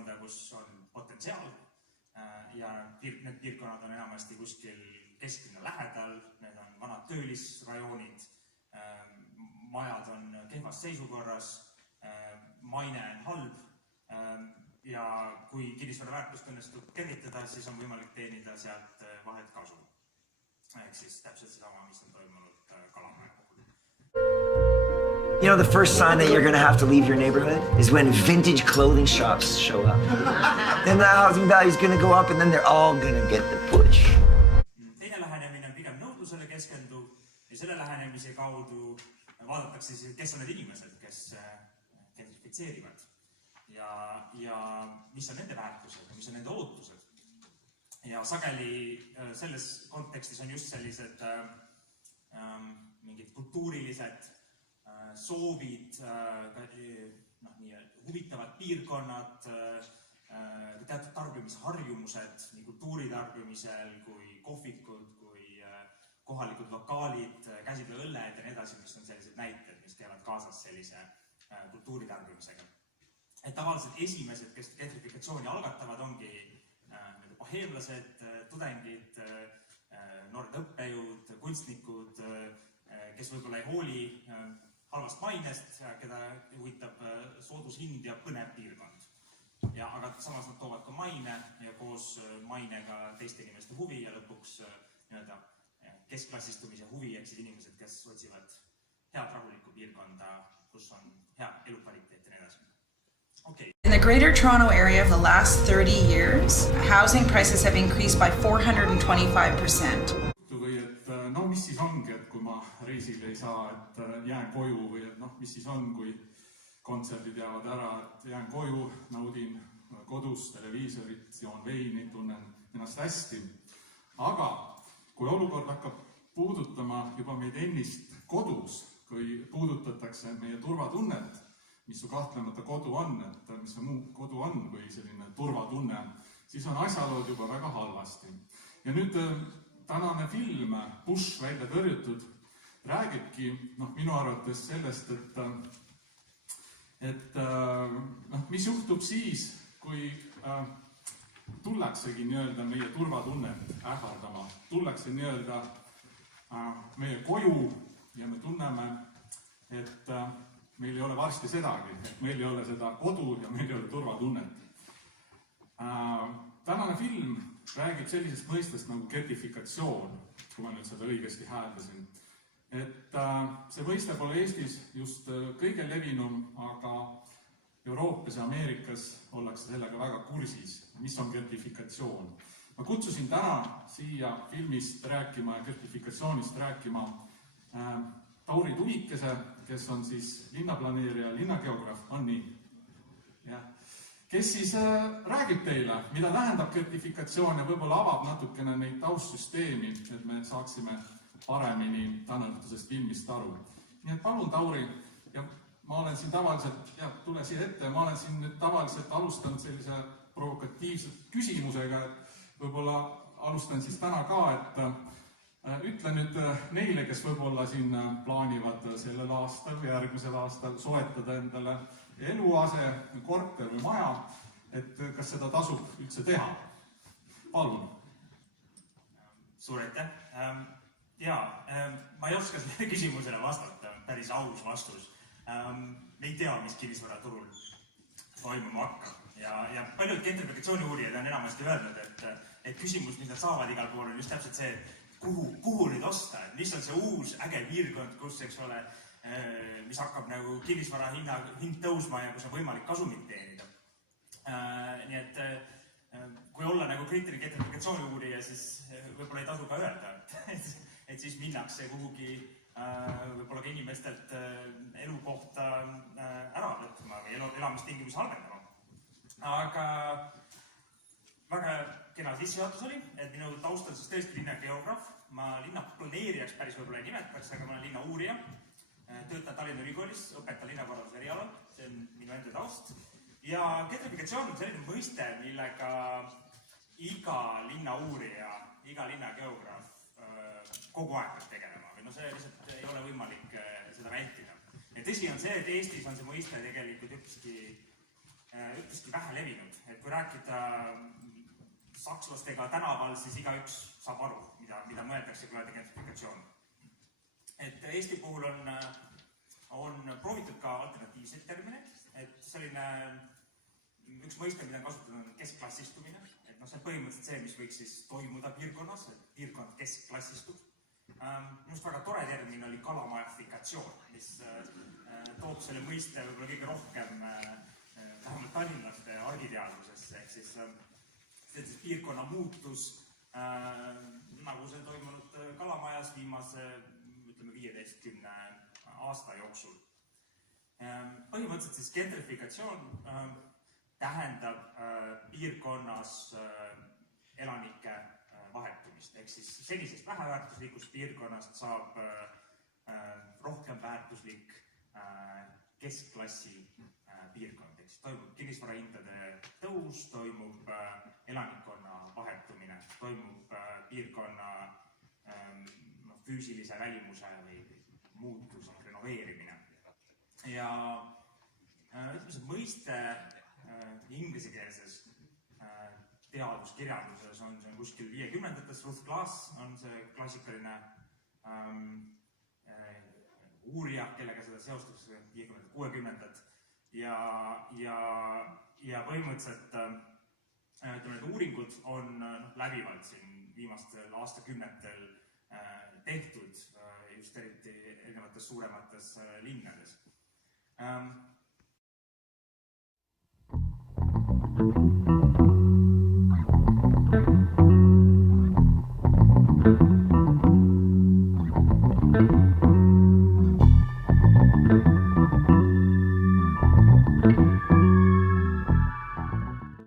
piirkonda, kus on potentsiaal ja need piirkonnad on enamasti kuskil kesklinna lähedal, need on vanad töölisrajoonid, majad on kehvas seisukorras, maine on halb ja kui kinnisvara väärtust õnnestub kergitada, siis on võimalik teenida sealt vahet kasu. Ehk siis täpselt sedama, mis on toimunud Kalamaja puhul. You know, the first sign that you're going to have to leave your neighborhood is when vintage clothing shops show up. Then the housing value is going to go up and then they're all going to get the push. Teine lähenemine on pigem nõudlusele keskenduv ja selle lähenemise kaudu vaadatakse siis, kes on need inimesed, kes gentrifitseerivad ja mis on nende väärtused ja mis on nende ootused. Ja sageli selles kontekstis on just sellised mingid kultuurilised soovid, huvitavad piirkonnad, teatud tarbimisharjumused nii kultuuritarbimisel kui kohvikud, kui kohalikud lokaalid, käsitööõlled ja nii edasi, mis on sellised näited, mis käivad kaasas sellise kultuuritarbimisega. Et tavaliselt esimesed, kes gentrifikatsiooni algatavad, ongi boheemlased, tudengid, noored õppejõud, kunstnikud, kes võib-olla ei hooli halvast mainest, keda huvitab soodus hind ja põnev piirkond. Aga samas nad toovad ka maine ja koos mainega teiste inimeste huvi ja lõpuks keskklassistumise huvi, ehk siis inimesed, kes otsivad head rahulikku piirkonda, kus on hea elukvaliteet ja nii edasi. Okay. In the Greater Toronto area of the last 30 years, housing prices have increased by 425%. No mis siis ongi, et kui ma reisile ei saa, et jään koju või et mis siis on, kui kontserdid jäävad ära, et jään koju, naudin kodus televiisorit, joon veini, tunnen ennast hästi. Aga kui olukord hakkab puudutama juba meid ennist kodus, kui puudutatakse meie turvatunnet, mis su kahtlemata kodu on, et mis see muu kodu on kui selline turvatunne, siis on asjalood juba väga halvasti. Ja nüüd tänane film Bush välja tõrjutud räägibki minu arvates sellest, et mis juhtub siis, kui tullaksegi meie turvatunnet ähvardama, tullakse meie koju ja me tunneme, et meil ei ole varsti sedagi, et meil ei ole seda kodu ja meil ei ole turvatunnet. Tänane film räägib sellisest mõistest nagu gentrifikatsioon, kui ma nüüd seda õigesti hääldasin. Et see mõiste pole Eestis just kõige levinum, aga Euroopas ja Ameerikas ollakse sellega väga kursis, mis on gentrifikatsioon. Ma kutsusin täna siia filmist rääkima ja gentrifikatsioonist rääkima Tauri Tuvikese, kes on siis linnaplaneerija, linnageograaf, on nii? Kes siis räägib teile, mida tähendab gentrifikatsioon ja võib-olla avab natukene neid taustsüsteemi, et me saaksime paremini tänaõhtusest filmist aru. Nii et palun, Tauri, ja ma olen siin tavaliselt, tule siia ette, ma olen siin nüüd tavaliselt alustanud sellise provokatiivse küsimusega, et võib-olla alustan siis täna ka, et ütle nüüd neile, kes võib-olla siin plaanivad sellel aastal või järgmisel aastal soetada endale eluase, korter või maja, et kas seda tasub üldse teha? Palun. Suur aitäh. Ma ei oska selle küsimusele vastata, päris aus vastus. Me ei tea, mis kinnisvaraturul toimuma hakkab. Ja paljud gentrifikatsiooni uurijad on enamasti öelnud, et küsimus, mis nad saavad igal pool, on just täpselt see, kuhu nüüd osta, mis on see uus äge piirkond, kus, eks ole, mis hakkab nagu kinnisvara hind tõusma ja kus on võimalik kasumit teenida. Nii et kui olla nagu kriitiline gentrifikatsiooni uurija, siis võib-olla ei tasu ka öelda, et siis minnakse kuhugi võib-olla ka inimestelt elukohta ära võtma või elamistingimusi halvendama. Aga väga kena sissejuhatus oli, et minu taust on siis tõesti linnageograaf. Ma linnaplaneerijaks päris võib-olla ei nimetaks, aga ma olen linna uurija. Töötan Tallinna Ülikoolis, õpetan linnakorralduse erialal, see on minu enda taust. Ja gentrifikatsioon on selline mõiste, millega iga linna uurija, iga linna geograaf kogu aeg peab tegelema. Või see lihtsalt ei ole võimalik seda vältida. Ja tõsi on see, et Eestis on see mõiste tegelikult üpski üpriski vähe levinud, et kui rääkida sakslastega tänaval, siis igaüks saab aru, mida mõeldakse klaadi gentrifikatsioon. Et Eesti puhul on proovitud ka alternatiivseid termineid, et selline üks mõiste, mida on kasutatud, on keskklassistumine, et see on põhimõtteliselt see, mis võiks siis toimuda piirkonnas, et piirkond keskklassistub. Minust väga tore termin oli kalamajafikatsioon, mis toob selle mõiste võib-olla kõige rohkem vähemalt tallinlaste argiteadvusesse, ehk siis piirkonna muutus, nagu see toimunud Kalamajas viimase, ütleme, 15 aasta jooksul. Põhimõtteliselt siis gentrifikatsioon tähendab piirkonnas elanike vahetumist, ehk siis senisest väheväärtuslikust piirkonnast saab rohkem väärtuslik keskklassi piirkond, ehk siis toimub kinnisvarahindade tõus, toimub elanikkonna vahetumine, toimub piirkonna füüsilise välimuse või muutuse, renoveerimine. Ja ütleme, see mõiste ingliskeelses teaduskirjanduses on see kuskil 50-ndates, Ruth Glass on see klassikaline uurija, kellega seda seostakse 50-60-ndad ja põhimõtteliselt ütleme, need uuringud on läbivalt siin viimastel aastakümnetel tehtud just eriti erinevates suuremates linnades.